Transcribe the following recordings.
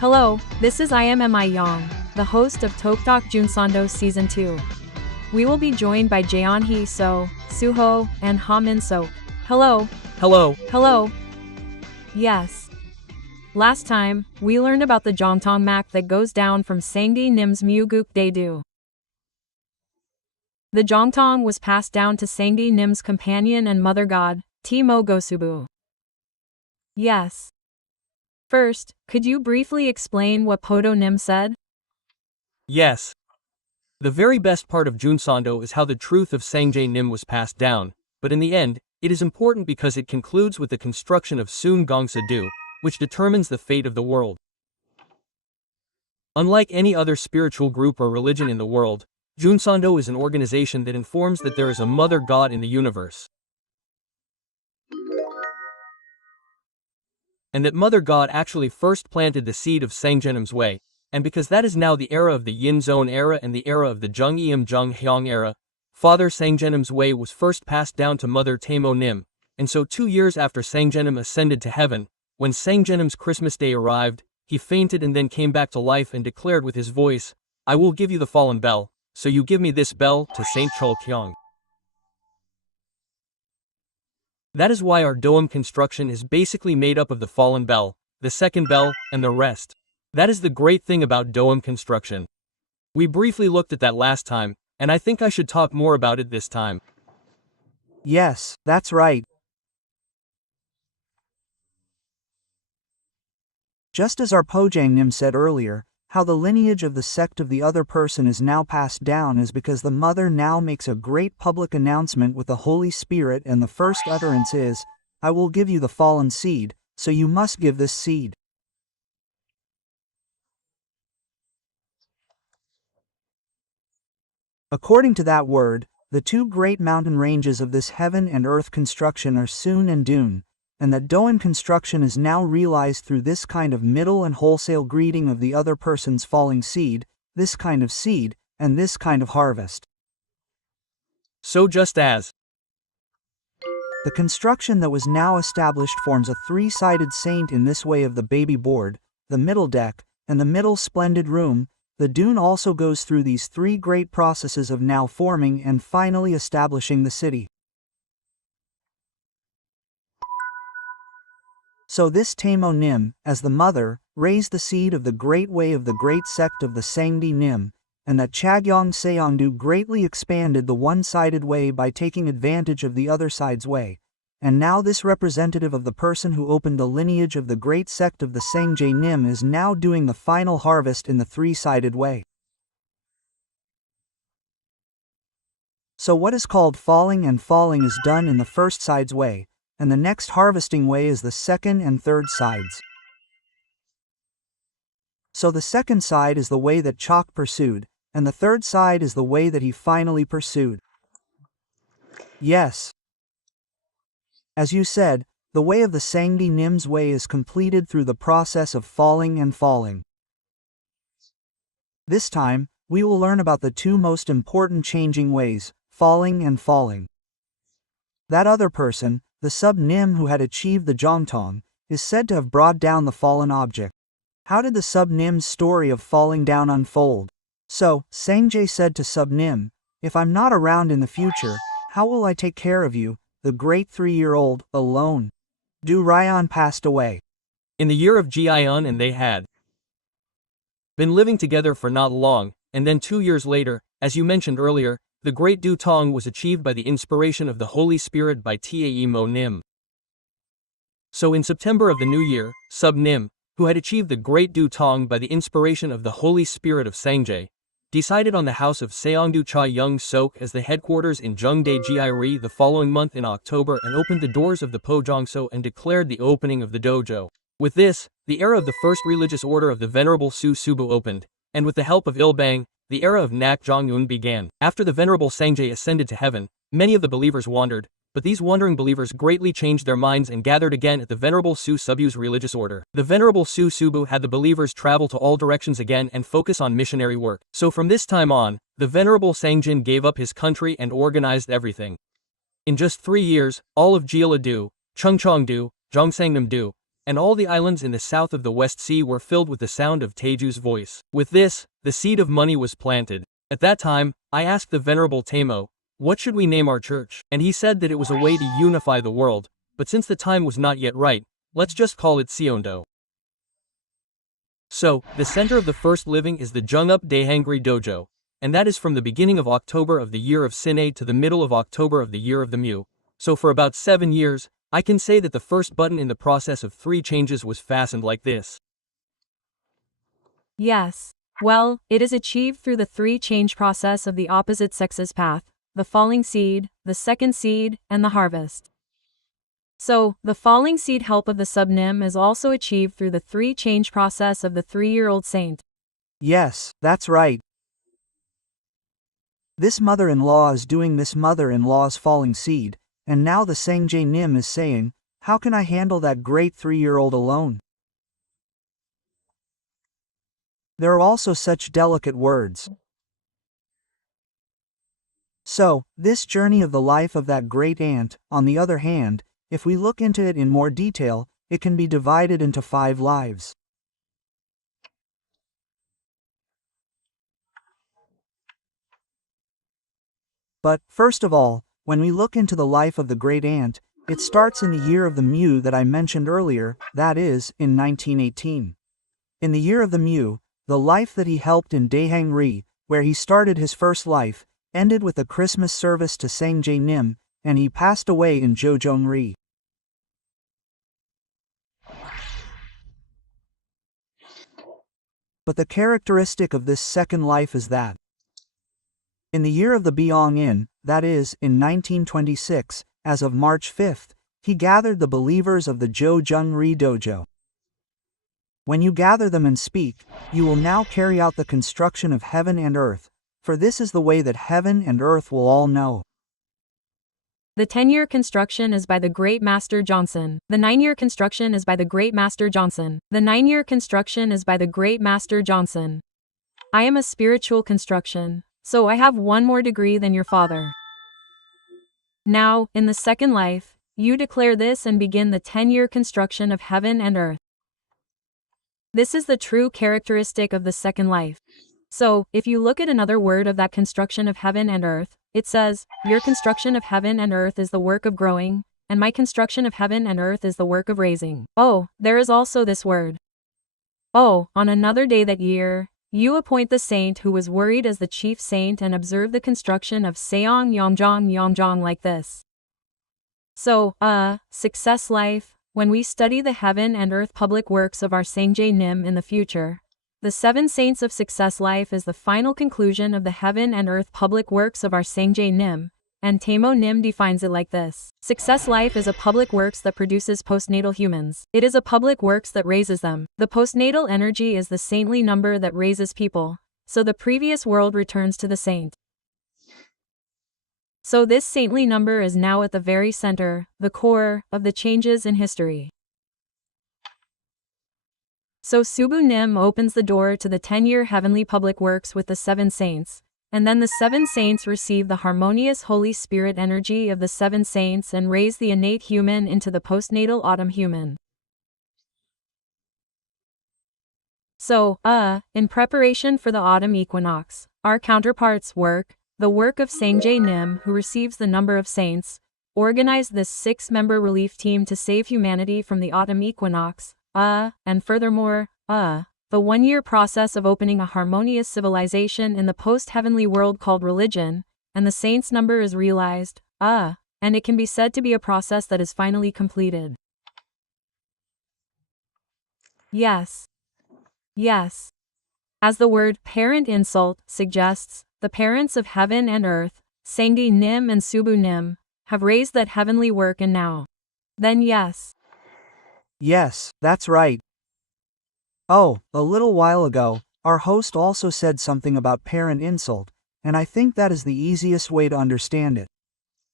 Hello, this is I Yang, the host of Toktok Junsando Season 2. We will be joined by Jaeon Hee So, Suho, and Ha Min So. Hello. Hello. Hello. Yes. Last time, we learned about the Jongtong Mak that goes down from Sangdi Nim's Muguk Daedu. The Jongtong was passed down to Sangdi Nim's companion and mother god, Timo Gosubu. Yes. First, could you briefly explain what Poto Nim said? Yes. The very best part of Junsando is how the truth of Sangjae Nim was passed down, but in the end, it is important because it concludes with the construction of Soon Gongsa Do, which determines the fate of the world. Unlike any other spiritual group or religion in the world, Junsando is an organization that informs that there is a mother god in the universe, and that Mother God actually first planted the seed of Sangjenim's way, and because that is now the era of the Yin Zone era and the era of the Jung Jung Hyang era, Father Sangjenim's way was first passed down to Mother Tamo Nim, and so 2 years after Sangjenim ascended to heaven, when Sangjenim's Christmas day arrived, he fainted and then came back to life and declared with his voice, "I will give you the fallen bell, so you give me this bell," to Saint Chol Kyong. That is why our Doum construction is basically made up of the fallen bell, the second bell, and the rest. That is the great thing about Doum construction. We briefly looked at that last time, and I think I should talk more about it this time. Yes, that's right. Just as our Pojang Nim said earlier, how the lineage of the sect of the other person is now passed down is because the mother now makes a great public announcement with the Holy Spirit, and the first utterance is, "I will give you the fallen seed, so you must give this seed." According to that word, the two great mountain ranges of this heaven and earth construction are Soon and Dune, and that Doan construction is now realized through this kind of middle and wholesale greeting of the other person's falling seed, this kind of seed, and this kind of harvest. So just as the construction that was now established forms a three-sided saint in this way of the baby board, the middle deck, and the middle splendid room, the Dune also goes through these three great processes of now forming and finally establishing the city. So this Tamo Nim, as the mother, raised the seed of the great way of the great sect of the Sangdi Nim, and that Chagyong Seongdu greatly expanded the one-sided way by taking advantage of the other side's way, and now this representative of the person who opened the lineage of the great sect of the Sangjae Nim is now doing the final harvest in the three-sided way. So what is called falling and falling is done in the first side's way, and the next harvesting way is the second and third sides. So the second side is the way that Chok pursued, and the third side is the way that he finally pursued. Yes. As you said, the way of the Sangdi Nim's way is completed through the process of falling and falling. This time, we will learn about the two most important changing ways, falling and falling. That other person, the sub-Nim who had achieved the Jongtong, is said to have brought down the fallen object. How did the sub-Nim's story of falling down unfold? So, Sangjae said to sub-Nim, "If I'm not around in the future, how will I take care of you, the great 3-year-old, alone?" Du Ryan passed away in the year of Jian, and they had been living together for not long, and then 2 years later, as you mentioned earlier, the great Du Tong was achieved by the inspiration of the Holy Spirit by Tae Mo Nim. So in September of the new year, Sub-Nim, who had achieved the great Du Tong by the inspiration of the Holy Spirit of Sangjae, decided on the house of Seongdu Cha Young Sok as the headquarters in Jungdae Gi the following month in October, and opened the doors of the Pojongso and declared the opening of the dojo. With this, the era of the first religious order of the Venerable Su Subu opened, and with the help of Ilbang, the era of Nak Jong-un began. After the Venerable Sangjae ascended to heaven, many of the believers wandered, but these wandering believers greatly changed their minds and gathered again at the Venerable Su Subu's religious order. The Venerable Su Subu had the believers travel to all directions again and focus on missionary work. So from this time on, the Venerable Sangjin gave up his country and organized everything. In just 3 years, all of Jeolla-do, Chungcheong-do, Zhongsangnim-do, and all the islands in the south of the West Sea were filled with the sound of Teju's voice. With this, the seed of money was planted. At that time, I asked the Venerable Tamo, what should we name our church? And he said that it was a way to unify the world, but since the time was not yet right, let's just call it Siondo. So, the center of the first living is the Jungup Daehangri Dojo, and that is from the beginning of October of the year of Sine to the middle of October of the year of the Mu. So for about 7 years, I can say that the first button in the process of 3 changes was fastened like this. Yes. Well, it is achieved through the 3 change process of the opposite sexes path, the falling seed, the second seed, and the harvest. So, the falling seed help of the subnim is also achieved through the 3 change process of the 3-year-old saint. Yes, that's right. This mother-in-law is doing this mother-in-law's falling seed, and now the Sangye Nim is saying, how can I handle that great 3-year-old alone? There are also such delicate words. So, this journey of the life of that great aunt, on the other hand, if we look into it in more detail, it can be divided into 5 lives. But, first of all, when we look into the life of the great aunt, it starts in the year of the Mu that I mentioned earlier, that is, in 1918. In the year of the Mu, the life that he helped in Daehangri, where he started his first life, ended with a Christmas service to Sangye Nim, and he passed away in Jojongri. But the characteristic of this second life is that in the year of the Byong-in, that is, in 1926, as of March 5th, he gathered the believers of the Jojongri Dojo. When you gather them and speak, you will now carry out the construction of heaven and earth, for this is the way that heaven and earth will all know. The 10-year construction is by the Great Master Johnson. The 9-year construction is by the Great Master Johnson. The 9-year construction is by the Great Master Johnson. I am a spiritual construction, so I have 1 more degree than your father. Now, in the second life, you declare this and begin the 10-year construction of heaven and earth. This is the true characteristic of the second life. So, if you look at another word of that construction of heaven and earth, it says, your construction of heaven and earth is the work of growing, and my construction of heaven and earth is the work of raising. Oh, there is also this word. Oh, on another day that year, you appoint the saint who was worried as the chief saint and observe the construction of Seong Yongjong like this. So, success life, when we study the heaven and earth public works of our Sangye Nim in the future, the 7 saints of success life is the final conclusion of the heaven and earth public works of our Sangye Nim, and Tamo Nim defines it like this. Success life is a public works that produces postnatal humans. It is a public works that raises them. The postnatal energy is the saintly number that raises people, so the previous world returns to the saint. So this saintly number is now at the very center, the core, of the changes in history. So Subu Nim opens the door to the 10-year heavenly public works with the 7 saints, and then the 7 saints receive the harmonious Holy Spirit energy of the 7 saints and raise the innate human into the postnatal autumn human. So, in preparation for the autumn equinox, our counterparts work, the work of Sangye Nim, who receives the number of saints, organized this 6-member relief team to save humanity from the autumn equinox, and furthermore, the 1-year process of opening a harmonious civilization in the post-heavenly world called religion, and the saints' number is realized, and it can be said to be a process that is finally completed. Yes. Yes. As the word parent insult suggests, the parents of heaven and earth, Sangye Nim and Subu Nim, have raised that heavenly work and now. Then yes. Yes, that's right. Oh, a little while ago, our host also said something about parent insult, and I think that is the easiest way to understand it.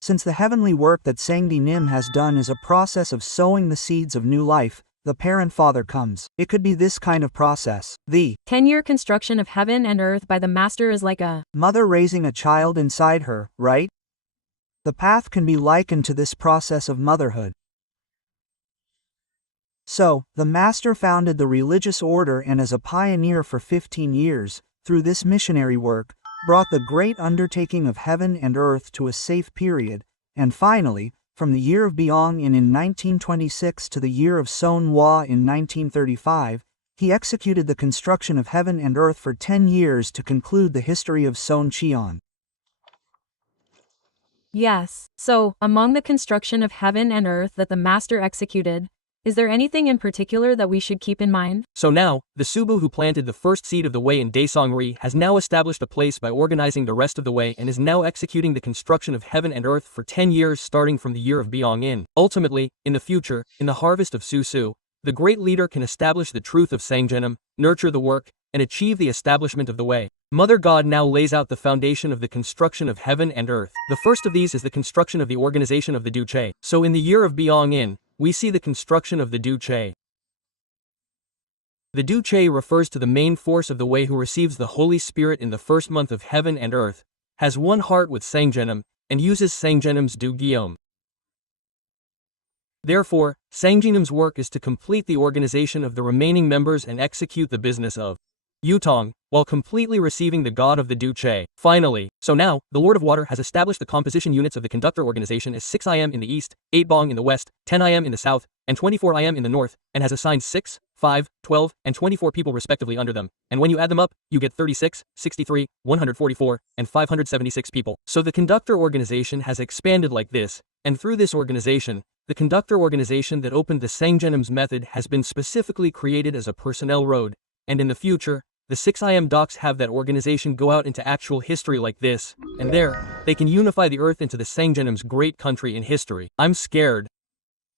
Since the heavenly work that Sangye Nim has done is a process of sowing the seeds of new life, the parent father comes. It could be this kind of process. The 10-year construction of heaven and earth by the master is like a mother raising a child inside her, right? The path can be likened to this process of motherhood. So, the master founded the religious order and as a pioneer for 15 years, through this missionary work, brought the great undertaking of heaven and earth to a safe period, and finally, from the year of Biong in 1926 to the year of Son Hua in 1935, he executed the construction of heaven and earth for 10 years to conclude the history of Son Qian. Yes, so, among the construction of heaven and earth that the master executed, is there anything in particular that we should keep in mind? So now, the Subu who planted the first seed of the way in Daesongri has now established a place by organizing the rest of the way and is now executing the construction of heaven and earth for 10 years starting from the year of Biong-in. Ultimately, in the future, in the harvest of Su-Su, the great leader can establish the truth of Sangjeonam, nurture the work, and achieve the establishment of the way. Mother God now lays out the foundation of the construction of heaven and earth. The first of these is the construction of the organization of the Duce. So in the year of Biong-in, we see the construction of the Duce. The Duce refers to the main force of the way who receives the Holy Spirit in the first month of heaven and earth, has one heart with Sangjeonam, and uses Sangjeonam's Du Guillaume. Therefore, Sangjeonam's work is to complete the organization of the remaining members and execute the business of Yutong, while completely receiving the God of the Duce. Finally, so now, the Lord of Water has established the composition units of the conductor organization as 6 IM in the east, 8 Bong in the west, 10 IM in the south, and 24 IM in the north, and has assigned 6, 5, 12, and 24 people respectively under them, and when you add them up, you get 36, 63, 144, and 576 people. So the conductor organization has expanded like this, and through this organization, the conductor organization that opened the Sangjeonam's method has been specifically created as a personnel road, and in the future, the 6 IM docs have that organization go out into actual history like this, and there, they can unify the earth into the Sangjeonam's great country in history. I'm scared.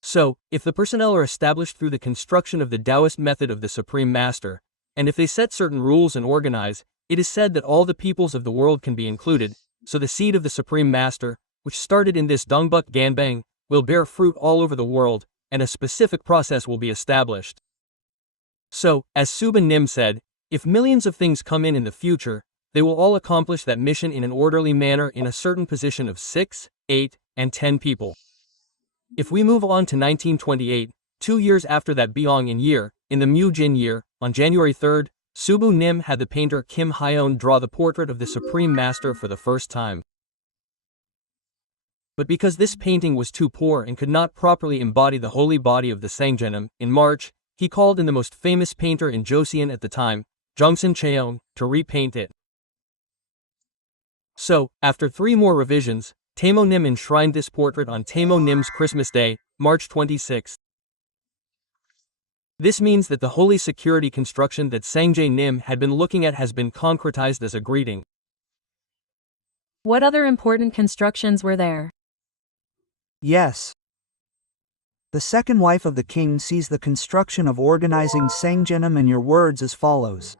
So, if the personnel are established through the construction of the Taoist method of the Supreme Master, and if they set certain rules and organize, it is said that all the peoples of the world can be included, so the seed of the Supreme Master, which started in this Dongbuk Ganbang, will bear fruit all over the world, and a specific process will be established. So, as Subin Nim said, if millions of things come in the future, they will all accomplish that mission in an orderly manner in a certain position of 6, 8, and 10 people. If we move on to 1928, 2 years after that Biong-in year, in the Mu-jin year, on January 3rd, Subu Nim had the painter Kim Hyeon draw the portrait of the Supreme Master for the first time. But because this painting was too poor and could not properly embody the holy body of the Sangjeonam, in March, he called in the most famous painter in Joseon at the time, Jungsun Cheong, to repaint it. So, after 3 more revisions, Taemo Nim enshrined this portrait on Taemo Nim's Christmas Day, March 26. This means that the holy security construction that Sangjae Nim had been looking at has been concretized as a greeting. What other important constructions were there? Yes. The second wife of the king sees the construction of organizing Sangjeonam in your words as follows.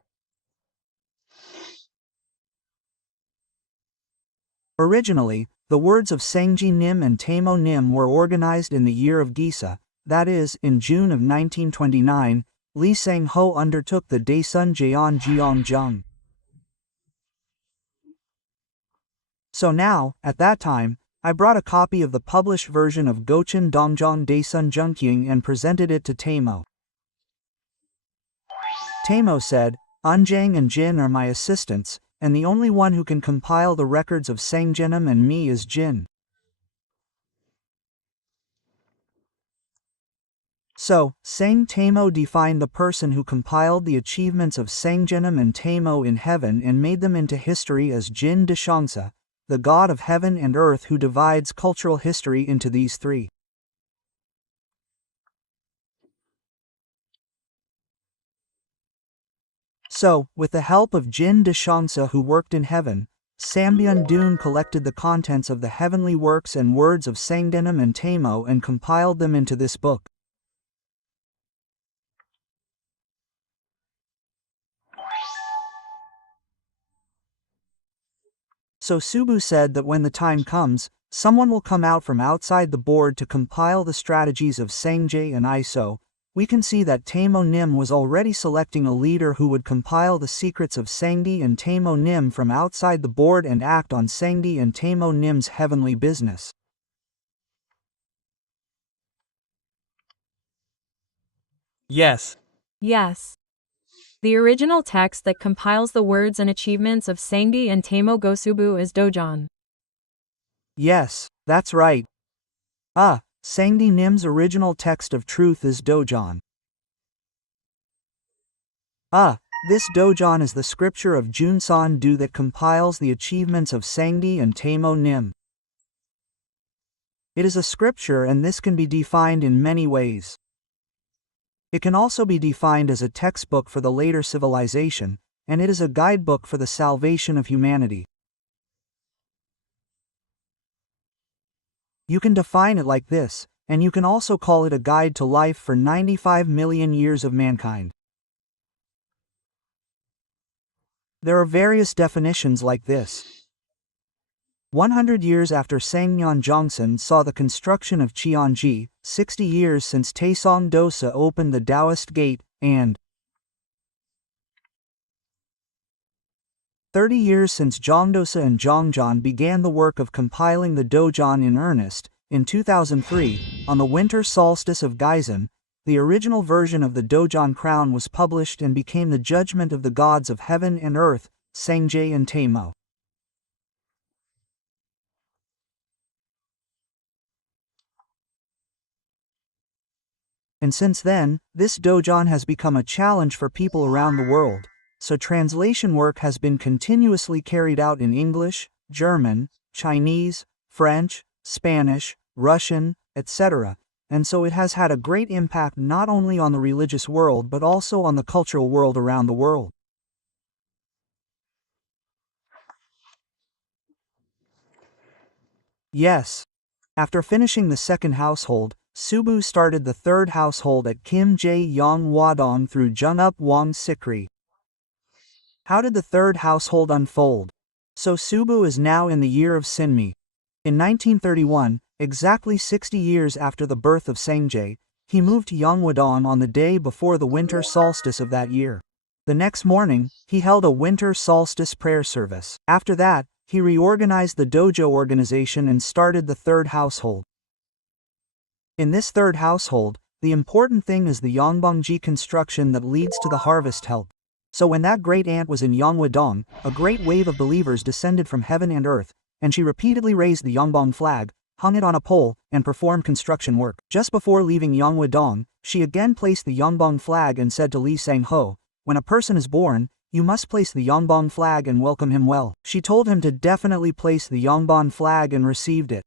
Originally, the words of Sangji Nim and Taemo Nim were organized in the year of Gisa, that is, in June of 1929, Lee Sang-ho undertook the Daesun Jeon Jeongjung. So now, at that time, I brought a copy of the published version of Gochen Dongjong Daesun Jungkyung and presented it to Taemo. Taemo said, Anjang and Jin are my assistants, and the only one who can compile the records of Sangjeonam and me is Jin. So, Sang Taemo defined the person who compiled the achievements of Sangjeonam and Taemo in heaven and made them into history as Jin Deshangsa, the god of heaven and earth who divides cultural history into these 3. So, with the help of Jin Deshangsa who worked in heaven, Sambyun Dun collected the contents of the heavenly works and words of Sangjeonam and Taemo and compiled them into this book. So Subu said that when the time comes, someone will come out from outside the board to compile the strategies of Sangjae and ISO. We can see that Taemo Nim was already selecting a leader who would compile the secrets of Sangdi and Taemo Nim from outside the board and act on Sangdi and Taemo Nim's heavenly business. Yes. Yes. The original text that compiles the words and achievements of Sangdi and Tamo Gosubu is Dojon. Yes, that's right. Sangdi Nim's original text of truth is Dojon. This Dojon is the scripture of Junsan Do that compiles the achievements of Sangdi and Tamo Nim. It is a scripture, and this can be defined in many ways. It can also be defined as a textbook for the later civilization, and it is a guidebook for the salvation of humanity. You can define it like this, and you can also call it a guide to life for 95 million years of mankind. There are various definitions like this. 100 years after Sangmyeon Jongsan saw the construction of Cheonji, 60 years since Taesong Dosa opened the Taoist gate, and 30 years since Jongdosa and Jongjeon began the work of compiling the Dojon in earnest. In 2003, on the winter solstice of Gaizan, the original version of the Dojon crown was published and became the judgment of the gods of heaven and earth, Sangjae and Tamo. And since then, this Dojon has become a challenge for people around the world, so translation work has been continuously carried out in English, German, Chinese, French, Spanish, Russian, etc., and so it has had a great impact not only on the religious world but also on the cultural world around the world. Yes. After finishing the second household, Subu started the third household at Kim Jae-yong Hwadong through Jungup Wong Sikri. How did the third household unfold? So Subu is now in the year of Sinmi. In 1931, exactly 60 years after the birth of Sangjae, he moved to Yongwadong on the day before the winter solstice of that year. The next morning, he held a winter solstice prayer service. After that, he reorganized the dojo organization and started the third household. In this third household, the important thing is the Yongbongji construction that leads to the harvest help. So when that great aunt was in Yongwadong, a great wave of believers descended from heaven and earth, and she repeatedly raised the Yongbong flag, hung it on a pole, and performed construction work. Just before leaving Yongwadong, she again placed the Yongbong flag and said to Lee Sang-ho, "When a person is born, you must place the Yongbong flag and welcome him well." She told him to definitely place the Yongbong flag and received it.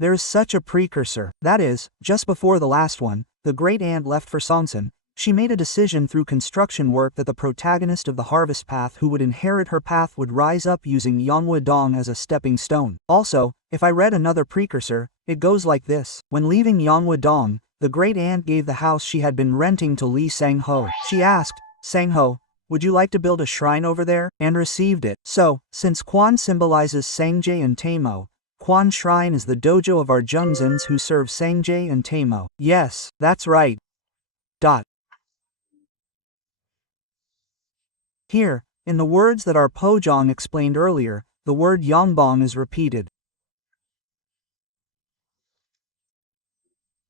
There is such a precursor. That is, just before the last one, the great aunt left for Songsan. She made a decision through construction work that the protagonist of the harvest path who would inherit her path would rise up using Yongwadong as a stepping stone. Also, if I read another precursor, it goes like this. When leaving Yongwadong, the great aunt gave the house she had been renting to Lee Sang-ho. She asked, "Sang-ho, would you like to build a shrine over there?" and received it. So, since Kwan symbolizes Sangjae and Tamo, Kwan Shrine is the dojo of our Jungzins who serve Sangjae and Tamo. Yes, that's right. Here, in the words that our Pojong explained earlier, the word Yongbong is repeated.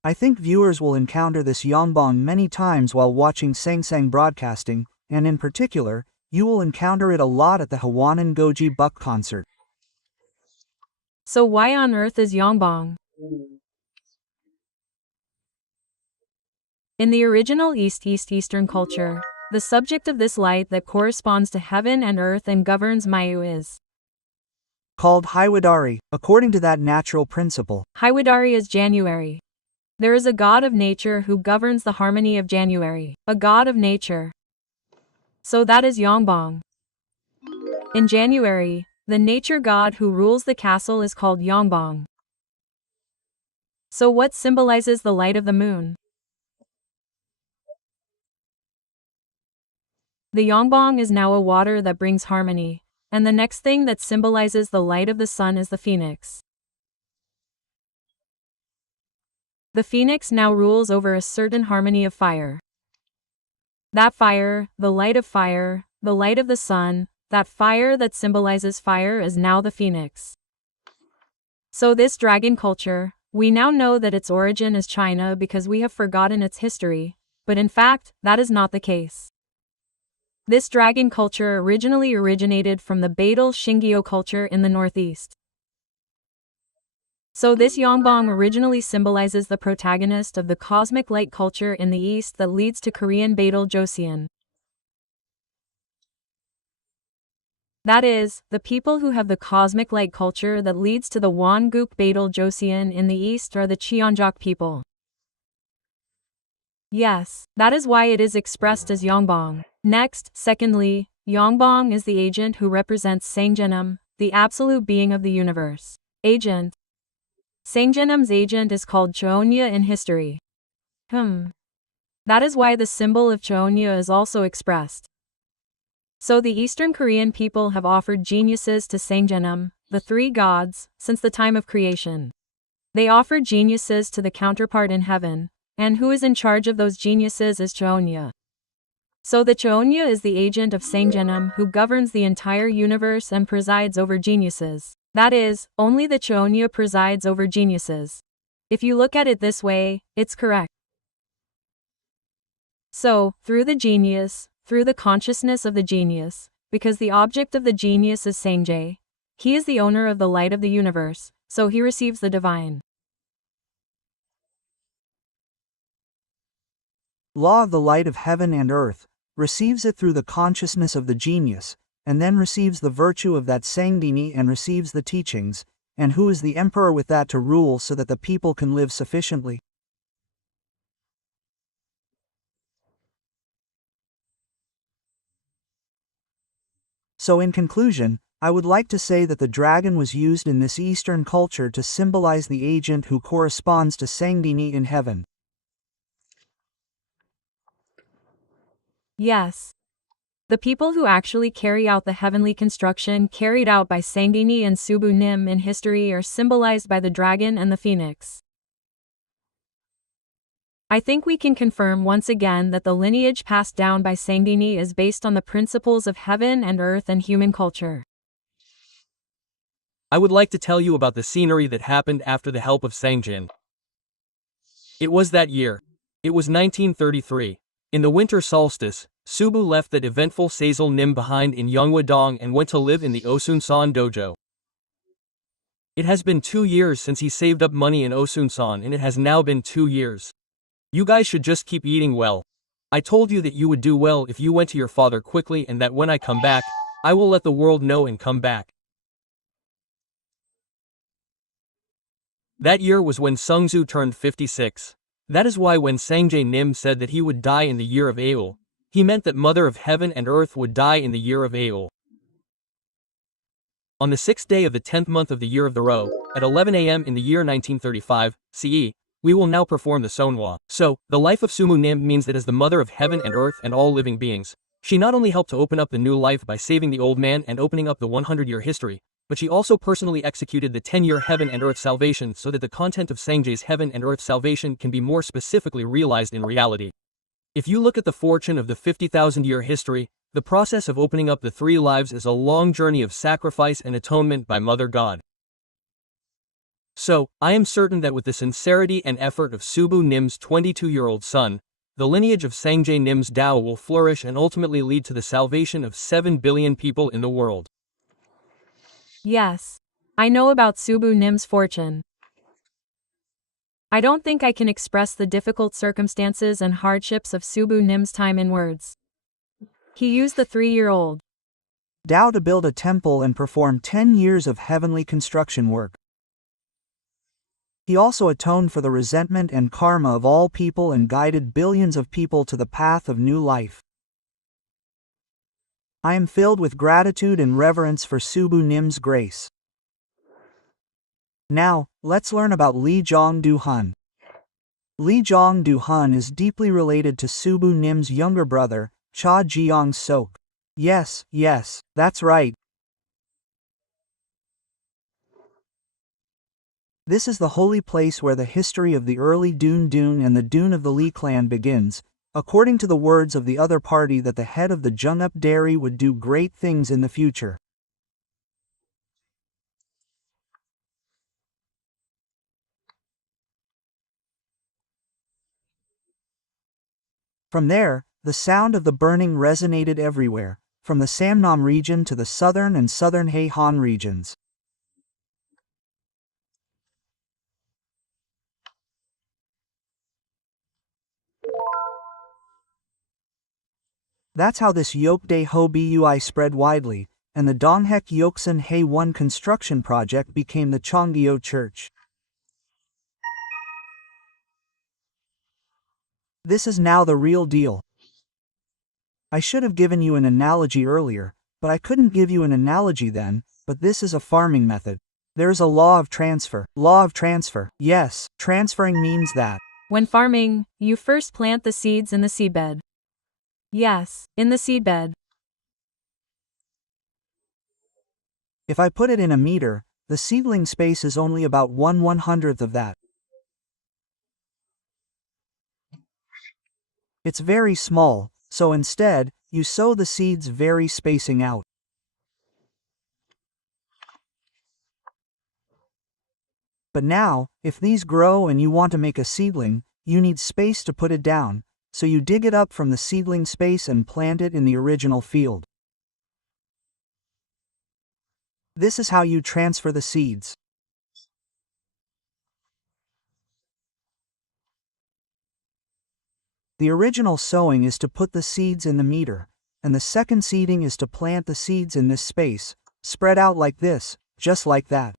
I think viewers will encounter this Yongbong many times while watching Sangsang broadcasting, and in particular, you will encounter it a lot at the Hwanan Goji Buk concert. So why on earth is Yongbong? In the original Eastern culture, the subject of this light that corresponds to heaven and earth and governs Mayu is called Haiwadari, according to that natural principle. Haiwadari is January. There is a god of nature who governs the harmony of January, a god of nature. So that is Yongbong. In January, the nature god who rules the castle is called Yongbong. So what symbolizes the light of the moon? The Yongbong is now a water that brings harmony, and the next thing that symbolizes the light of the sun is the phoenix. The phoenix now rules over a certain harmony of fire. That fire, the light of fire, the light of the sun, that fire that symbolizes fire is now the phoenix. So this dragon culture, we now know that its origin is China because we have forgotten its history, but in fact, that is not the case. This dragon culture originally originated from the Beidel Shingyo culture in the northeast. So this Yongbong originally symbolizes the protagonist of the cosmic light culture in the east that leads to Korean Beidel Joseon. That is, the people who have the cosmic light culture that leads to the Wanguk Beidel Joseon in the east are the Cheonjok people. Yes, that is why it is expressed as Yongbong. Next, secondly, Yongbong is the agent who represents Sangjenum, the absolute being of the universe. Agent. Sangjenum's agent is called Cheonya in history. That is why the symbol of Cheonya is also expressed. So the Eastern Korean people have offered geniuses to Sangjenum, the three gods, since the time of creation. They offered geniuses to the counterpart in heaven, and who is in charge of those geniuses is Cheonya. So the Cheonya is the agent of Sangjenum who governs the entire universe and presides over geniuses. That is, only the Cheonya presides over geniuses. If you look at it this way, it's correct. So, through the genius, through the consciousness of the genius, because the object of the genius is Sangjae, he is the owner of the light of the universe, so he receives the divine Law of the light of heaven and earth, receives it through the consciousness of the genius, and then receives the virtue of that Sangdini and receives the teachings, and who is the emperor with that to rule so that the people can live sufficiently. So in conclusion, I would like to say that the dragon was used in this Eastern culture to symbolize the agent who corresponds to Sangdini in heaven. Yes. The people who actually carry out the heavenly construction carried out by Sangdini and Subu Nim in history are symbolized by the dragon and the phoenix. I think we can confirm once again that the lineage passed down by Sangdini is based on the principles of heaven and earth and human culture. I would like to tell you about the scenery that happened after the help of Sangjin. It was that year. It was 1933. In the winter solstice, Subu left that eventful Sazel Nim behind in Yongwadong and went to live in the Osunsan dojo. It has been 2 years since he saved up money in Osunsan, and it has now been 2 years. You guys should just keep eating well. I told you that you would do well if you went to your father quickly and that when I come back, I will let the world know and come back. That year was when Sungzu turned 56. That is why when Sangjae Nim said that he would die in the year of Aul, he meant that Mother of Heaven and Earth would die in the year of Aul. On the 6th day of the 10th month of the year of the Ro, at 11 a.m. in the year 1935, CE, we will now perform the Sonhwa. So, the life of Sumu Nim means that as the Mother of Heaven and Earth and all living beings, she not only helped to open up the new life by saving the old man and opening up the 100-year history, but she also personally executed the 10-year heaven and earth salvation so that the content of Sangjae's heaven and earth salvation can be more specifically realized in reality. If you look at the fortune of the 50,000-year history, the process of opening up the 3 lives is a long journey of sacrifice and atonement by Mother God. So, I am certain that with the sincerity and effort of Subu Nim's 22-year-old son, the lineage of Sangjae Nim's Tao will flourish and ultimately lead to the salvation of 7 billion people in the world. Yes. I know about Subu Nim's fortune. I don't think I can express the difficult circumstances and hardships of Subu Nim's time in words. He used the 3-year-old Tao to build a temple and perform 10 years of heavenly construction work. He also atoned for the resentment and karma of all people and guided billions of people to the path of new life. I am filled with gratitude and reverence for Subu Nim's grace. Now, let's learn about Li Zhong Han. Li Zhong Han is deeply related to Subu Nim's younger brother, Cha Jiang Sok. Yes, that's right. This is the holy place where the history of the early Dun and the Dun of the Li clan begins, according to the words of the other party that the head of the Jungup dairy would do great things in the future. From there, the sound of the burning resonated everywhere, from the Samnam region to the southern and southern Heihan regions. That's how this Yokdae Ho Bui spread widely, and the Donghek Yoksan Hei 1 construction project became the Chonggyo Church. This is now the real deal. I should have given you an analogy earlier, but I couldn't give you an analogy then, but this is a farming method. There's a law of transfer. Law of transfer. Yes, transferring means that When farming, you first plant the seeds in the seedbed. Yes, in the seedbed. if I put it in a meter, the seedling space is only about 1/100th of that. It's very small, so instead, you sow the seeds very spacing out. But now, if these grow and you want to make a seedling, you need space to put it down, so you dig it up from the seedling space and plant it in the original field. This is how you transfer the seeds. The original sowing is to put the seeds in the meter, and the second seeding is to plant the seeds in this space, spread out like this, just like that.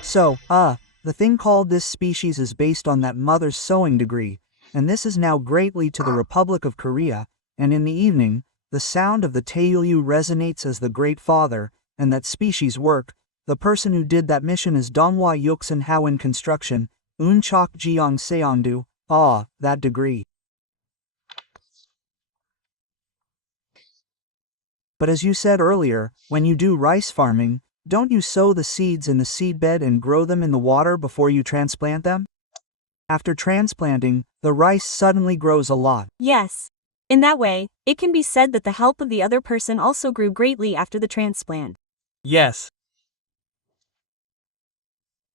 So, the thing called this species is based on that mother's sewing degree, and this is now greatly to the Republic of Korea, and in the evening, the sound of the Taeulyu resonates as the Great Father, and that species work. The person who did that mission is Donghwa Yoksan Hawin Construction, Unchok Jeong Seongdu, that degree. But as you said earlier, when you do rice farming, don't you sow the seeds in the seedbed and grow them in the water before you transplant them? After transplanting, the rice suddenly grows a lot. Yes. In that way, it can be said that the help of the other person also grew greatly after the transplant. Yes.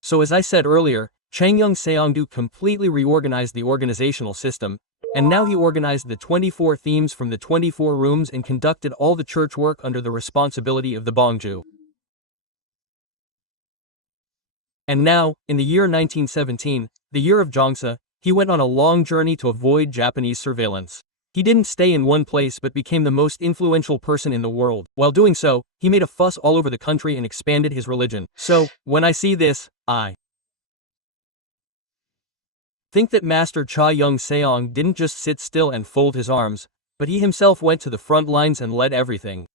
So as I said earlier, Changyung Seongdu completely reorganized the organizational system, and now he organized the 24 themes from the 24 rooms and conducted all the church work under the responsibility of the Bongju. And now, in the year 1917, the year of Jongsa, he went on a long journey to avoid Japanese surveillance. He didn't stay in one place but became the most influential person in the world. While doing so, he made a fuss all over the country and expanded his religion. So, when I see this, I think that Master Cha Young Seong didn't just sit still and fold his arms, but he himself went to the front lines and led everything.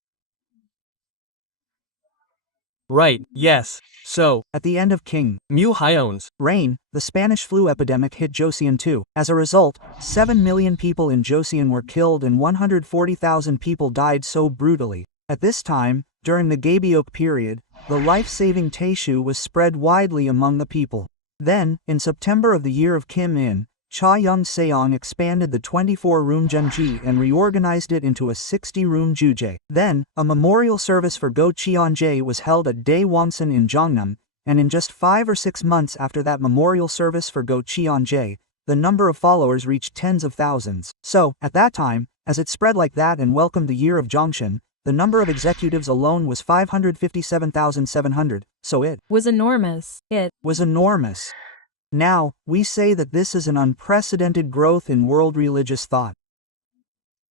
Right, yes. So, At the end of King Mu Hyon's reign, the Spanish flu epidemic hit Joseon too. As a result, 7 million people in Joseon were killed and 140,000 people died so brutally. At this time, during the Gaebyok period, the life-saving Taeshu was spread widely among the people. Then, in September of the year of Kim In, Cha Young Seong expanded the 24-room Junji and reorganized it into a 60-room Juje. Then, a memorial service for Go Cheonjae was held at Daewonsan in Jeonnam, and in just 5 or 6 months after that memorial service for Go Cheonjae, the number of followers reached tens of thousands. So, at that time, as it spread like that and welcomed the year of Jongshan, the number of executives alone was 557,700, so it Was enormous. It was enormous. Now, we say that this is an unprecedented growth in world religious thought.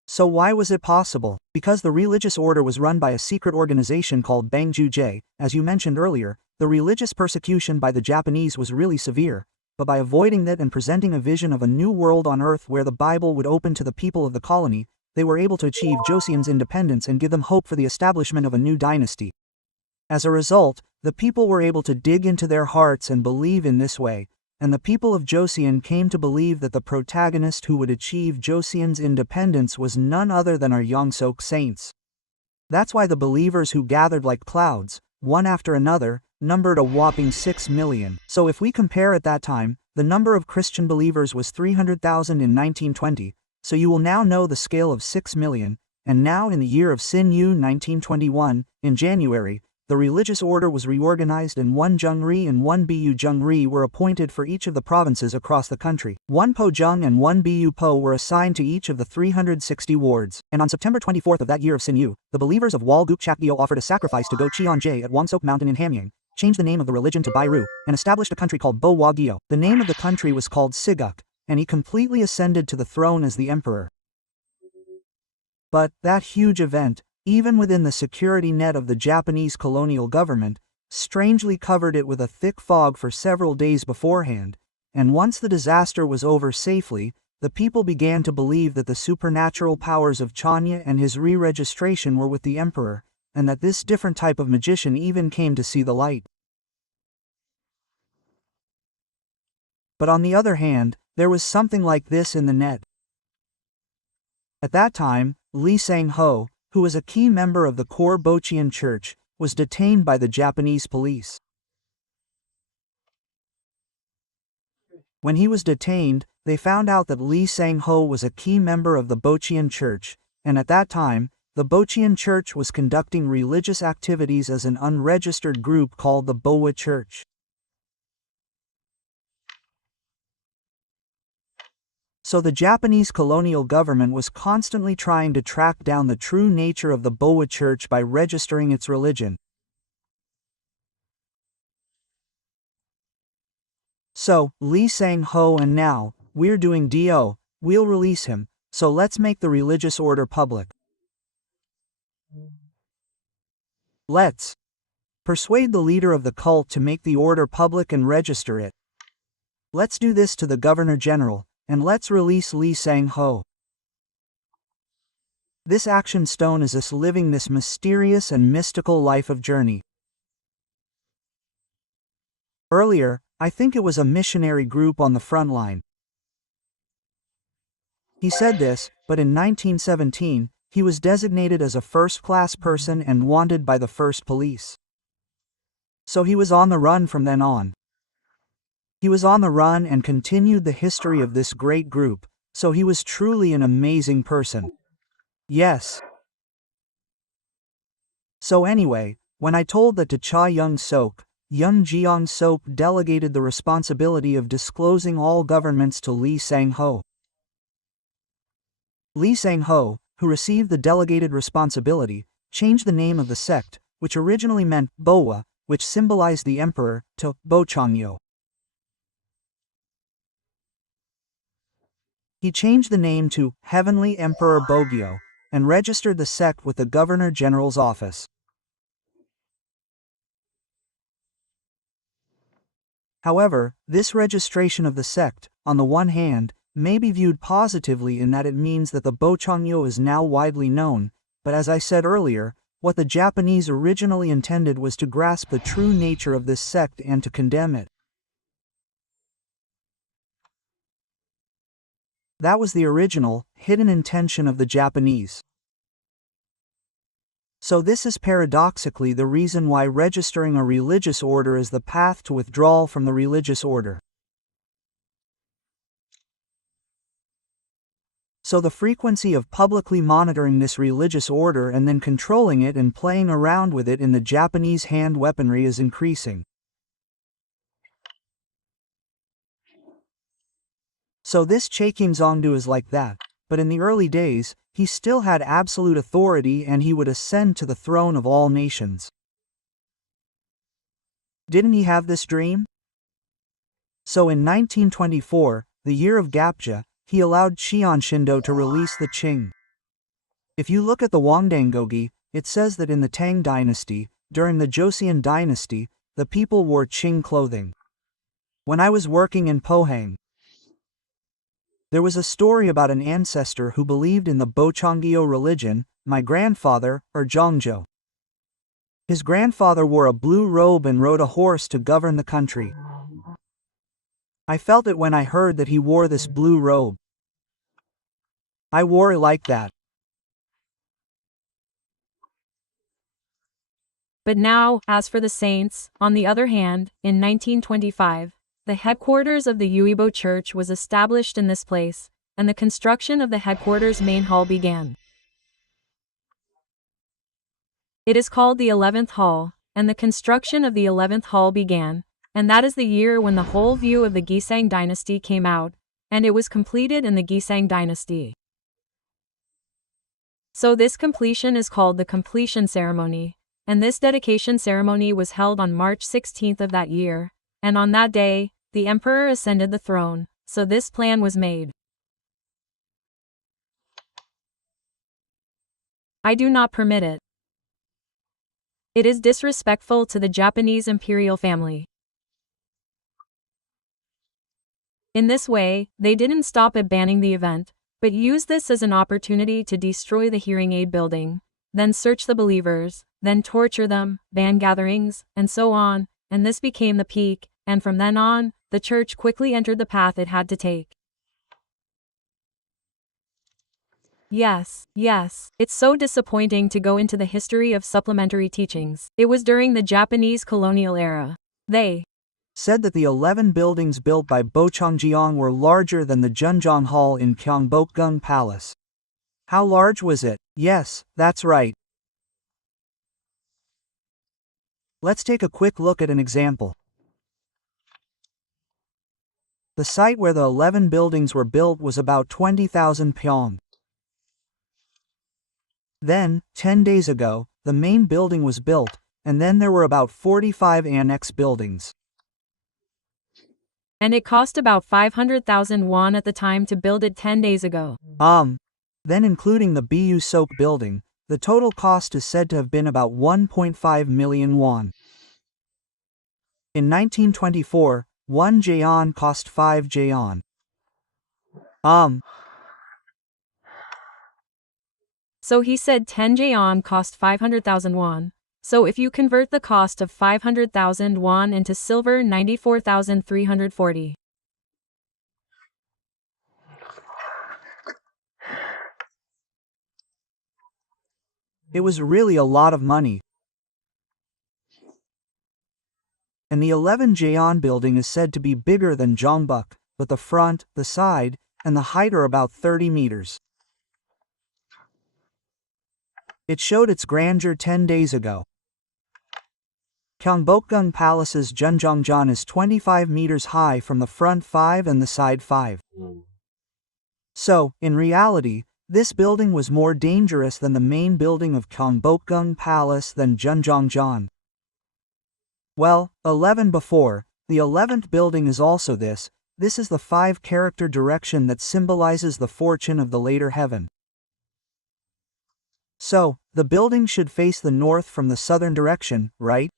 So why was it possible? Because the religious order was run by a secret organization called Bangjuje. As you mentioned earlier, the religious persecution by the Japanese was really severe, but by avoiding that and presenting a vision of a new world on earth where the Bible would open to the people of the colony, they were able to achieve Joseon's independence and give them hope for the establishment of a new dynasty. As a result, the people were able to dig into their hearts and believe in this way, and the people of Joseon came to believe that the protagonist who would achieve Joseon's independence was none other than our Yongsok saints. That's why the believers who gathered like clouds, one after another, numbered a whopping 6 million. So if we compare at that time, the number of Christian believers was 300,000 in 1920, so you will now know the scale of 6 million, and now in the year of Sin Yu 1921, in January, the religious order was reorganized and 1 Jungri and 1 Bu Jungri were appointed for each of the provinces across the country. 1 Po Jung and 1 Bu Po were assigned to each of the 360 wards, and on September 24th of that year of Sin the believers of Wal Guk Chakgyo offered a sacrifice to Go Cheonjae at Wangsok Mountain in Hamyang, changed the name of the religion to Bairu, and established a country called Bo Wagyo. The name of the country was called Siguk, and he completely ascended to the throne as the emperor. But that huge event, even within the security net of the Japanese colonial government, strangely covered it with a thick fog for several days beforehand, and once the disaster was over safely, the people began to believe that the supernatural powers of Chanya and his re-registration were with the emperor, and that this different type of magician even came to see the light. But on the other hand, there was something like this in the net. At that time, Lee Sang-ho, who was a key member of the core Bocheon Church, was detained by the Japanese police. When he was detained, they found out that Lee Sang-ho was a key member of the Bocheon Church, and at that time, the Bocheon Church was conducting religious activities as an unregistered group called the Bowa Church. So the Japanese colonial government was constantly trying to track down the true nature of the Bowa Church by registering its religion. So, Lee Sang-ho and now, we're doing DO, we'll release him, so let's make the religious order public. Let's persuade the leader of the cult to make the order public and register it. Let's do this to the Governor General, and let's release Lee Sang-ho. This action stone is us living this mysterious and mystical life of journey. Earlier, I think it was a missionary group on the front line. He said this, but in 1917, he was designated as a first-class person and wanted by the first police. So he was on the run from then on. He was on the run and continued the history of this great group, so he was truly an amazing person. Yes. So anyway, when I told that to Cha Young-sok, Young Jeong-sok delegated the responsibility of disclosing all governments to Lee Sang-ho. Lee Sang-ho, who received the delegated responsibility, changed the name of the sect, which originally meant Bowa, which symbolized the emperor, to Bocheongyo. He changed the name to Heavenly Emperor Bogyo, and registered the sect with the Governor General's office. However, this registration of the sect, on the one hand, may be viewed positively in that it means that the Bocheongyo is now widely known, but as I said earlier, what the Japanese originally intended was to grasp the true nature of this sect and to condemn it. That was the original, hidden intention of the Japanese. So this is paradoxically the reason why registering a religious order is the path to withdrawal from the religious order. So the frequency of publicly monitoring this religious order and then controlling it and playing around with it in the Japanese hand weaponry is increasing. So this Che Kim-song-do is like that, but in the early days, he still had absolute authority and he would ascend to the throne of all nations. Didn't he have this dream? So in 1924, the year of Gapja, he allowed Cheon Shindo to release the Qing. If you look at the Wangdangogi, it says that in the Tang dynasty, during the Joseon dynasty, the people wore Qing clothing. When I was working in Pohang, there was a story about an ancestor who believed in the Bocheongyo religion, my grandfather, or Jongjo. His grandfather wore a blue robe and rode a horse to govern the country. I felt it when I heard that he wore this blue robe. I wore it like that. But now, as for the saints, on the other hand, in 1925, the headquarters of the Uibo Church was established in this place, and the construction of the headquarters main hall began. It is called the 11th Hall, and the construction of the 11th hall began, and that is the year when the whole view of the Gisang dynasty came out, and it was completed in the Gisang dynasty. So this completion is called the completion ceremony, and this dedication ceremony was held on March 16th of that year, and on that day, the emperor ascended the throne, so this plan was made. I do not permit it. It is disrespectful to the Japanese imperial family. In this way, they didn't stop at banning the event, but used this as an opportunity to destroy the hearing aid building, then search the believers, then torture them, ban gatherings, and so on, and this became the peak, and from then on, the church quickly entered the path it had to take. Yes, it's so disappointing to go into the history of supplementary teachings. It was during the Japanese colonial era. They said that the 11 buildings built by Bochongjiang were larger than the Zhenjiang Hall in Gyeongbokgung Palace. How large was it? Yes, that's right. Let's take a quick look at an example. The site where the 11 buildings were built was about 20,000 pyong. Then, 10 days ago, the main building was built, and then there were about 45 annex buildings. And it cost about 500,000 won at the time to build it 10 days ago. Then including the BU Soap building, the total cost is said to have been about 1.5 million won. In 1924, 1 jaeon cost 5 jaeon. So he said 10 jaeon cost 500,000 won. So if you convert the cost of 500,000 won into silver, 94,340. It was really a lot of money. And the 11 jaeon building is said to be bigger than Jeongbuk, but the front, the side, and the height are about 30 meters. It showed its grandeur 10 days ago. Gyeongbokgung Palace's Zhenjiangjan is 25 meters high from the front 5 and the side 5. So, in reality, this building was more dangerous than the main building of Gyeongbokgung Palace than Zhenjiangjan. Well, 11 before, the 11th building is also this. This is the 5-character direction that symbolizes the fortune of the later heaven. So, the building should face the north from the southern direction, right?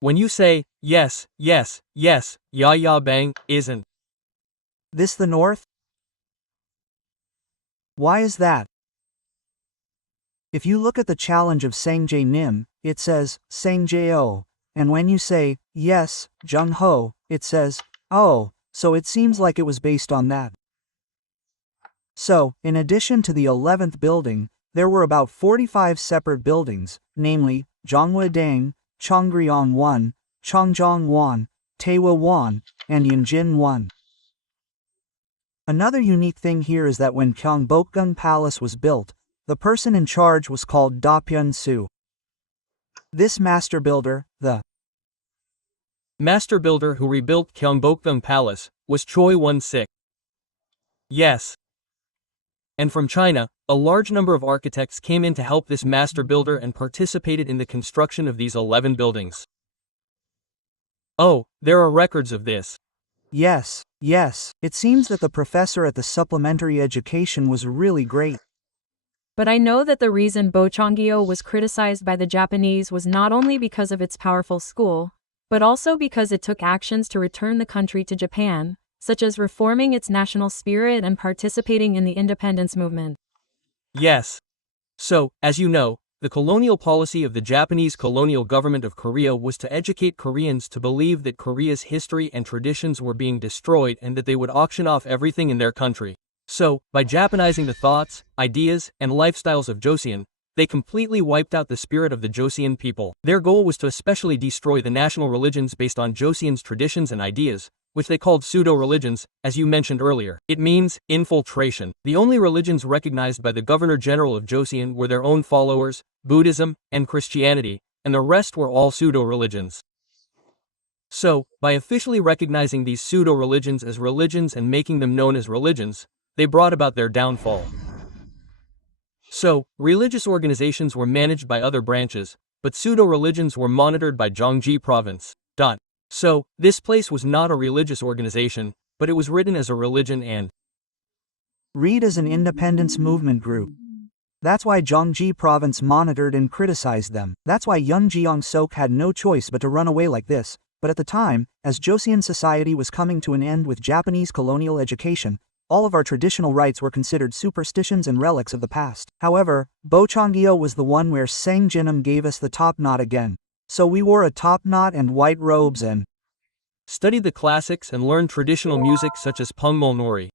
When you say, yes, ya bang, isn't this the north? Why is that? If you look at the challenge of Sangjae Nim, it says, Sangjae-o, and when you say, yes, Jung-ho, it says, oh, so it seems like it was based on that. So, in addition to the 11th building, there were about 45 separate buildings, namely, Zhonghua-dang, Chongryong-1, Chongjiang-1, Taewa-1, and Yunjin-1. Another unique thing here is that when Gyeongbokgung Palace was built, the person in charge was called Da Pyun-soo. This master builder, the master builder who rebuilt Gyeongbokgung Palace, was Choi Won-sik. Yes. And from China, a large number of architects came in to help this master builder and participated in the construction of these 11 buildings. Oh, there are records of this. Yes, it seems that the professor at the supplementary education was really great. But I know that the reason Bocheonggyo was criticized by the Japanese was not only because of its powerful school, but also because it took actions to return the country to Japan, such as reforming its national spirit and participating in the independence movement. Yes. So, as you know, the colonial policy of the Japanese colonial government of Korea was to educate Koreans to believe that Korea's history and traditions were being destroyed and that they would auction off everything in their country. So, by Japanizing the thoughts, ideas, and lifestyles of Joseon, they completely wiped out the spirit of the Joseon people. Their goal was to especially destroy the national religions based on Joseon's traditions and ideas, which they called pseudo-religions, as you mentioned earlier. It means infiltration. The only religions recognized by the Governor-General of Joseon were their own followers, Buddhism, and Christianity, and the rest were all pseudo-religions. So, by officially recognizing these pseudo-religions as religions and making them known as religions, they brought about their downfall. So, religious organizations were managed by other branches, but pseudo-religions were monitored by Gyeonggi Province. So, this place was not a religious organization, but it was written as a religion and read as an independence movement group. That's why Gyeonggi Province monitored and criticized them. That's why young Jeong-sok had no choice but to run away like this. But at the time, as Joseon society was coming to an end with Japanese colonial education, all of our traditional rites were considered superstitions and relics of the past. However, Bocheonggyo was the one where Sangjinam gave us the top knot again. So we wore a top knot and white robes and studied the classics and learned traditional music such as Pungmulnori.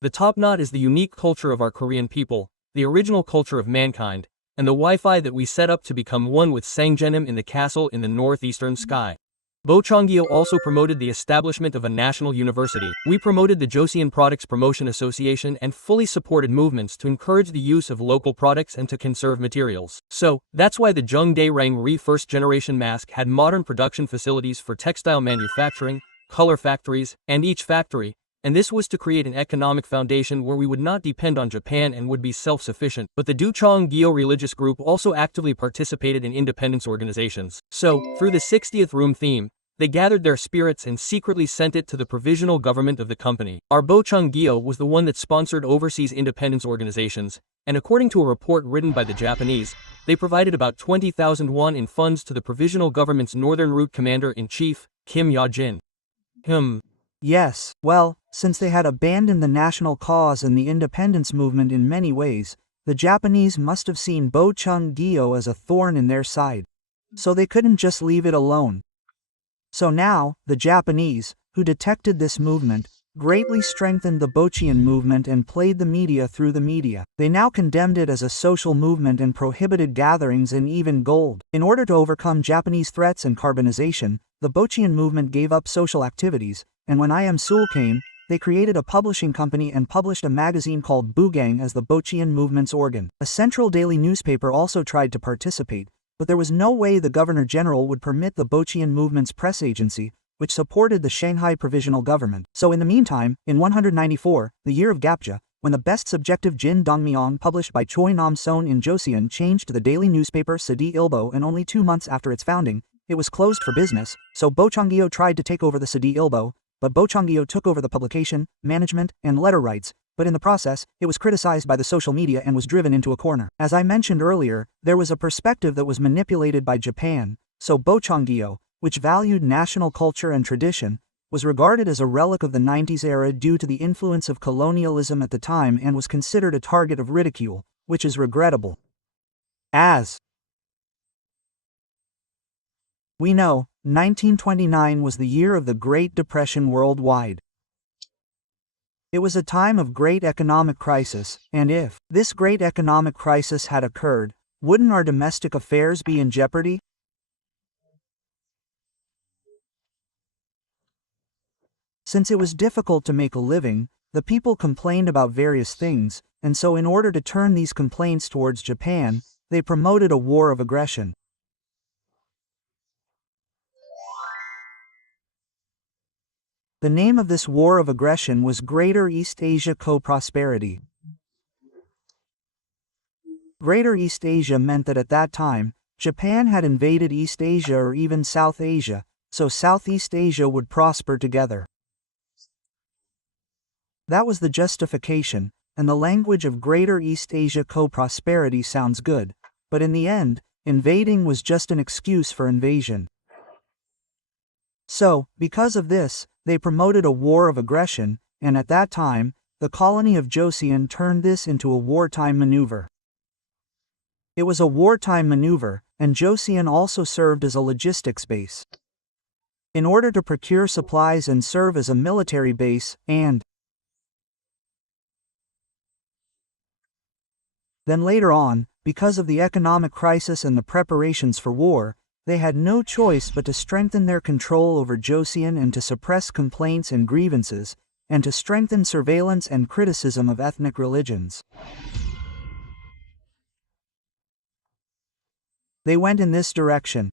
The top knot is the unique culture of our Korean people, the original culture of mankind, and the Wi-Fi that we set up to become one with Sangjeonam in the castle in the northeastern sky. Bocheonggyo also promoted the establishment of a national university. We promoted the Joseon Products Promotion Association and fully supported movements to encourage the use of local products and to conserve materials. So, that's why the Jungdae-rang Ri first-generation mask had modern production facilities for textile manufacturing, color factories, and each factory, and this was to create an economic foundation where we would not depend on Japan and would be self-sufficient. But the Docheonggyo religious group also actively participated in independence organizations. So, through the 60th room theme, they gathered their spirits and secretly sent it to the provisional government of the company. Our Bocheonggyo was the one that sponsored overseas independence organizations, and according to a report written by the Japanese, they provided about 20,000 won in funds to the provisional government's Northern Route Commander-in-Chief, Kim Ya-jin. Yes, well, since they had abandoned the national cause and the independence movement in many ways, the Japanese must have seen Bocheonggyo as a thorn in their side. So they couldn't just leave it alone. So now, the Japanese, who detected this movement, greatly strengthened the Bocheon movement and played the media through the media. They now condemned it as a social movement and prohibited gatherings and even gold. In order to overcome Japanese threats and carbonization, the Bocheon movement gave up social activities, and when I Am Sul came, they created a publishing company and published a magazine called Bugang as the Bocheon movement's organ. A central daily newspaper also tried to participate, but there was no way the Governor-General would permit the Bocheon movement's press agency, which supported the Shanghai Provisional Government. So in the meantime, in 194, the year of Gapja, when the best subjective Jin Dongmyeong published by Choi Nam-son in Joseon changed to the daily newspaper Sadi Ilbo, and only 2 months after its founding, it was closed for business, so Bocheonggyo tried to take over the Sadi Ilbo, but Bocheonggyo took over the publication, management, and letter rights, but in the process, it was criticized by the social media and was driven into a corner. As I mentioned earlier, there was a perspective that was manipulated by Japan, so Bocheonggyo, which valued national culture and tradition, was regarded as a relic of the 90s era due to the influence of colonialism at the time and was considered a target of ridicule, which is regrettable. As we know, 1929 was the year of the Great Depression worldwide. It was a time of great economic crisis, and if this great economic crisis had occurred, wouldn't our domestic affairs be in jeopardy? Since it was difficult to make a living, the people complained about various things, and so in order to turn these complaints towards Japan, they promoted a war of aggression. The name of this war of aggression was Greater East Asia Co-Prosperity. Greater East Asia meant that at that time, Japan had invaded East Asia or even South Asia, so Southeast Asia would prosper together. That was the justification, and the language of Greater East Asia Co-Prosperity sounds good, but in the end, invading was just an excuse for invasion. So, because of this, they promoted a war of aggression, and at that time, the colony of Joseon turned this into a wartime maneuver. It was a wartime maneuver, and Joseon also served as a logistics base. In order to procure supplies and serve as a military base, and then later on, because of the economic crisis and the preparations for war, They had no choice but to strengthen their control over Joseon and to suppress complaints and grievances, and to strengthen surveillance and criticism of ethnic religions. They went in this direction.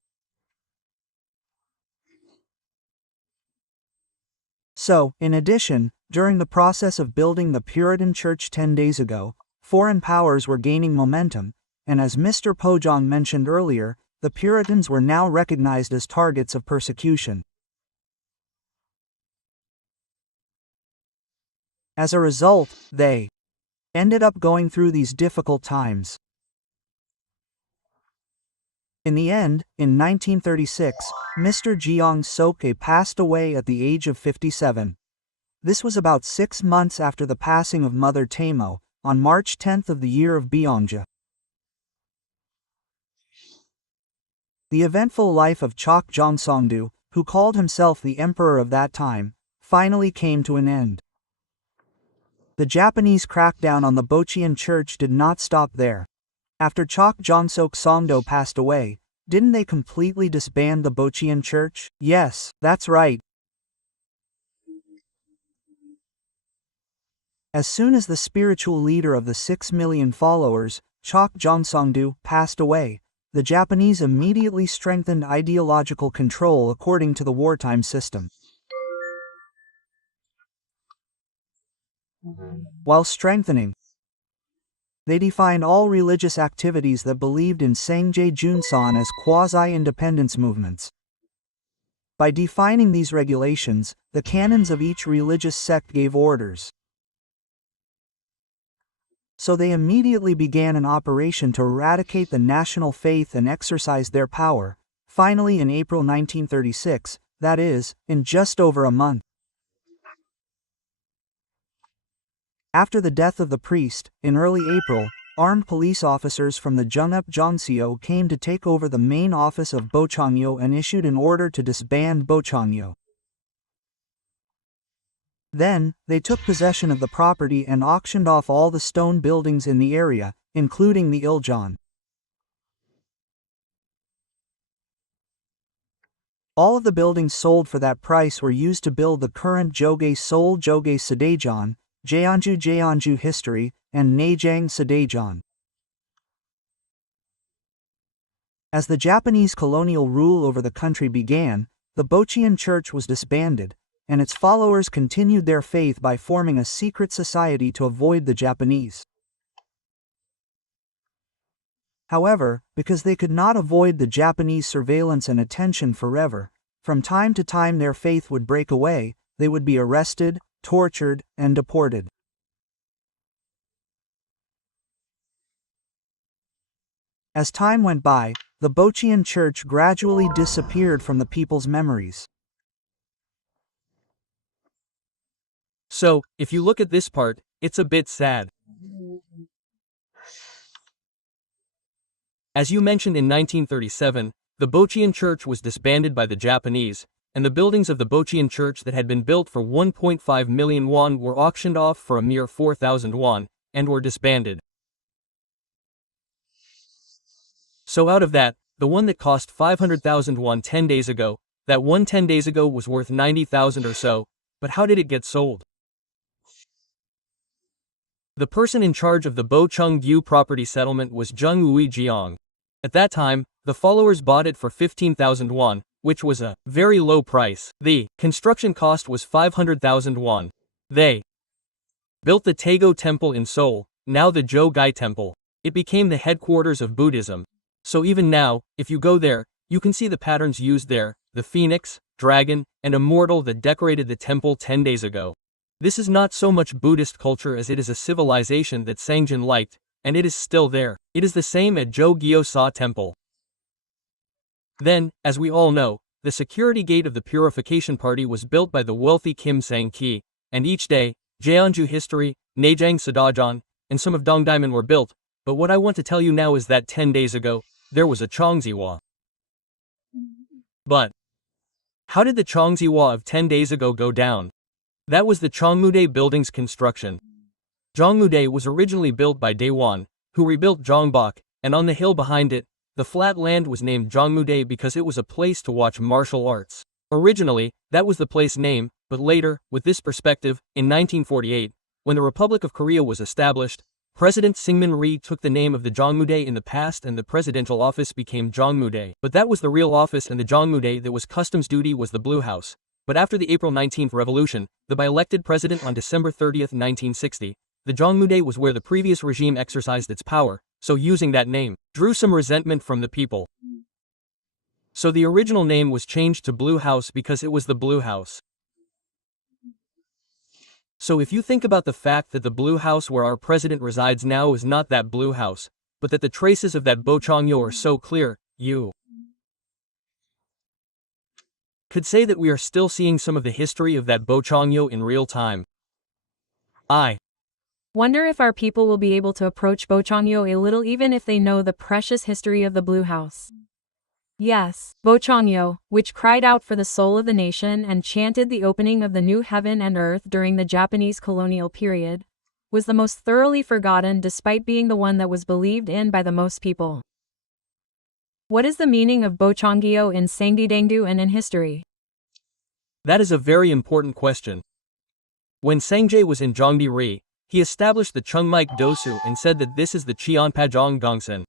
So, in addition, during the process of building the Puritan Church 10 days ago, foreign powers were gaining momentum, and as Mr. Pojong mentioned earlier, the Puritans were now recognized as targets of persecution. As a result, they ended up going through these difficult times. In the end, in 1936, Mr. Jeong Sok-ae passed away at the age of 57. This was about 6 months after the passing of Mother Taemo, on March 10th of the year of Byongja. The eventful life of Chok Jongsongdu, who called himself the emperor of that time, finally came to an end. The Japanese crackdown on the Bocheon Church did not stop there. After Chok Jongsok Songdo passed away, didn't they completely disband the Bocheon Church? Yes, that's right. As soon as the spiritual leader of the 6 million followers, Chok Jongsongdu, passed away, the Japanese immediately strengthened ideological control according to the wartime system. While strengthening, they defined all religious activities that believed in Sangye Junsan as quasi-independence movements. By defining these regulations, the canons of each religious sect gave orders. So they immediately began an operation to eradicate the national faith and exercise their power, finally in April 1936, that is, in just over a month. After the death of the priest, in early April, armed police officers from the Jeongnap Jeonseo came to take over the main office of Bocheongyo and issued an order to disband Bocheongyo. Then, they took possession of the property and auctioned off all the stone buildings in the area, including the Iljon. All of the buildings sold for that price were used to build the current Jogae Seoul Jogae Sadaejeon, Jeonju History, and Naejang Sadaejeon. As the Japanese colonial rule over the country began, the Bocheon Church was disbanded, and its followers continued their faith by forming a secret society to avoid the Japanese. However, because they could not avoid the Japanese surveillance and attention forever, from time to time their faith would break away, they would be arrested, tortured, and deported. As time went by, the Bocheon Church gradually disappeared from the people's memories. So, if you look at this part, it's a bit sad. As you mentioned in 1937, the Bocheon Church was disbanded by the Japanese, and the buildings of the Bocheon Church that had been built for 1.5 million won were auctioned off for a mere 4,000 won, and were disbanded. So out of that, the one that cost 500,000 won 10 days ago, that one 10 days ago was worth 90,000 or so, but how did it get sold? The person in charge of the Bocheong-gyu property settlement was Jung Ui-jeong. At that time, the followers bought it for 15,000 won, which was a very low price. The construction cost was 500,000 won. They built the Taego Temple in Seoul, now the Jo-gai Temple. It became the headquarters of Buddhism. So even now, if you go there, you can see the patterns used there, the phoenix, dragon, and immortal that decorated the temple 10 days ago. This is not so much Buddhist culture as it is a civilization that Sangjin liked, and it is still there. It is the same at Jo-gyo-sa Temple. Then, as we all know, the security gate of the Purification Party was built by the wealthy Kim Sang-ki, and each day, Jeonju History, Naejang Sadaejeon, and some of Dongdaemun were built, but what I want to tell you now is that 10 days ago, there was a Cheongziwa. But how did the Cheongziwa of 10 days ago go down? That was the Cheongmudae building's construction. Cheongmudae was originally built by Daewon, who rebuilt Jeongbok, and on the hill behind it, the flat land was named Jongmudae because it was a place to watch martial arts. Originally, that was the place name, but later, with this perspective, in 1948, when the Republic of Korea was established, President Syngman Rhee took the name of the Jongmudae in the past and the presidential office became Jongmudae. But that was the real office, and the Jongmudae that was customs duty was the Blue House. But after the April 19th revolution, the by-elected president on December 30th, 1960, the Jongmudae was where the previous regime exercised its power, so using that name drew some resentment from the people. So the original name was changed to Blue House because it was the Blue House. So if you think about the fact that the Blue House where our president resides now is not that Blue House, but that the traces of that Bocheongyo are so clear, you could say that we are still seeing some of the history of that Bocheongyo in real time. I wonder if our people will be able to approach Bocheongyo a little even if they know the precious history of the Blue House. Yes, Bocheongyo, which cried out for the soul of the nation and chanted the opening of the new heaven and earth during the Japanese colonial period, was the most thoroughly forgotten despite being the one that was believed in by the most people. What is the meaning of Bocheongyo in Sangdi-dangdu and in history? That is a very important question. When Sangjae was in Jongdi-ri, he established the Chungmik Dosu and said that this is the Cheonpajong Gongsen.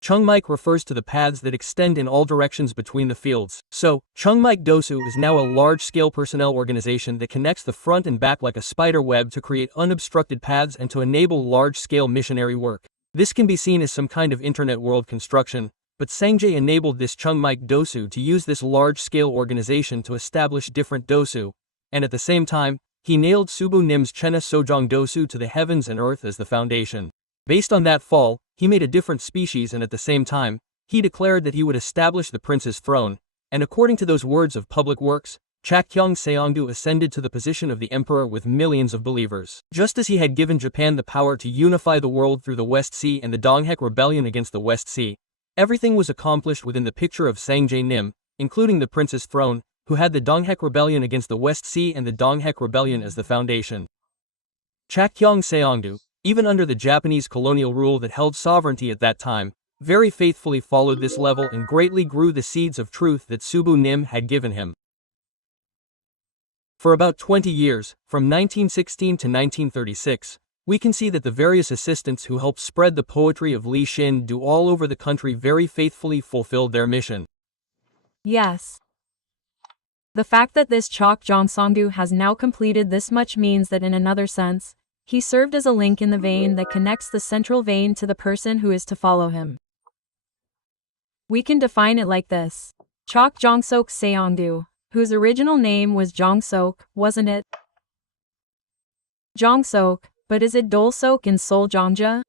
Chungmik refers to the paths that extend in all directions between the fields. So, Chungmik Dosu is now a large-scale personnel organization that connects the front and back like a spider web to create unobstructed paths and to enable large-scale missionary work. This can be seen as some kind of internet world construction, but Sangjae enabled this Chungmik Dosu to use this large-scale organization to establish different dosu, and at the same time, he nailed Subu Nim's Chena Sojong Dosu to the heavens and earth as the foundation. Based on that fall, he made a different species and at the same time, he declared that he would establish the prince's throne, and according to those words of Public Works, Chakkyong Seongdu ascended to the position of the emperor with millions of believers. Just as he had given Japan the power to unify the world through the West Sea and the Donghak Rebellion against the West Sea, everything was accomplished within the picture of Sangjae Nim, including the prince's throne, who had the Donghak Rebellion against the West Sea and the Donghak Rebellion as the foundation. Chakkyong Seongdu, even under the Japanese colonial rule that held sovereignty at that time, very faithfully followed this level and greatly grew the seeds of truth that Subu Nim had given him. For about 20 years, from 1916 to 1936, we can see that the various assistants who helped spread the poetry of Li Xin Do all over the country very faithfully fulfilled their mission. Yes. The fact that this Chok Jeonsongdu has now completed this much means that in another sense, he served as a link in the vein that connects the central vein to the person who is to follow him. We can define it like this. Chok Jongsok Seongdu, whose original name was Jongsok, wasn't it? Jongsok, but is it Dolsok in Seoul Jongja?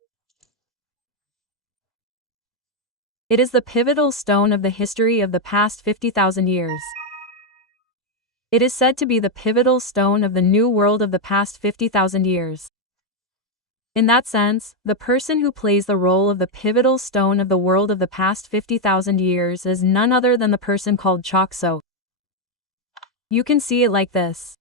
It is the pivotal stone of the history of the past 50,000 years. It is said to be the pivotal stone of the new world of the past 50,000 years. In that sense, the person who plays the role of the pivotal stone of the world of the past 50,000 years is none other than the person called Chok Sok. You can see it like this.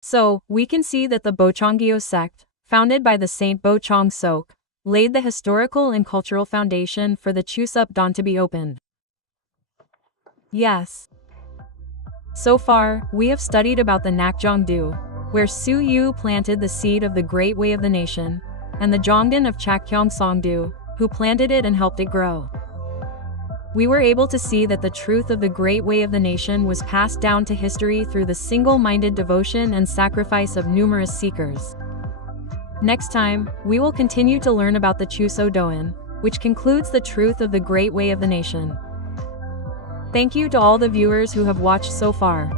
So, we can see that the Bocheongyo sect, founded by the Saint Bocheong Sok, laid the historical and cultural foundation for the Chuseok Dawn to be opened. Yes. So far, we have studied about the Nakjeongdu, where Su Yu planted the seed of the Great Way of the Nation, and the Jongdan of Chakkyong Songdu, who planted it and helped it grow. We were able to see that the truth of the Great Way of the Nation was passed down to history through the single-minded devotion and sacrifice of numerous seekers. Next time, we will continue to learn about the Chuseok Doin, which concludes the truth of the Great Way of the Nation. Thank you to all the viewers who have watched so far.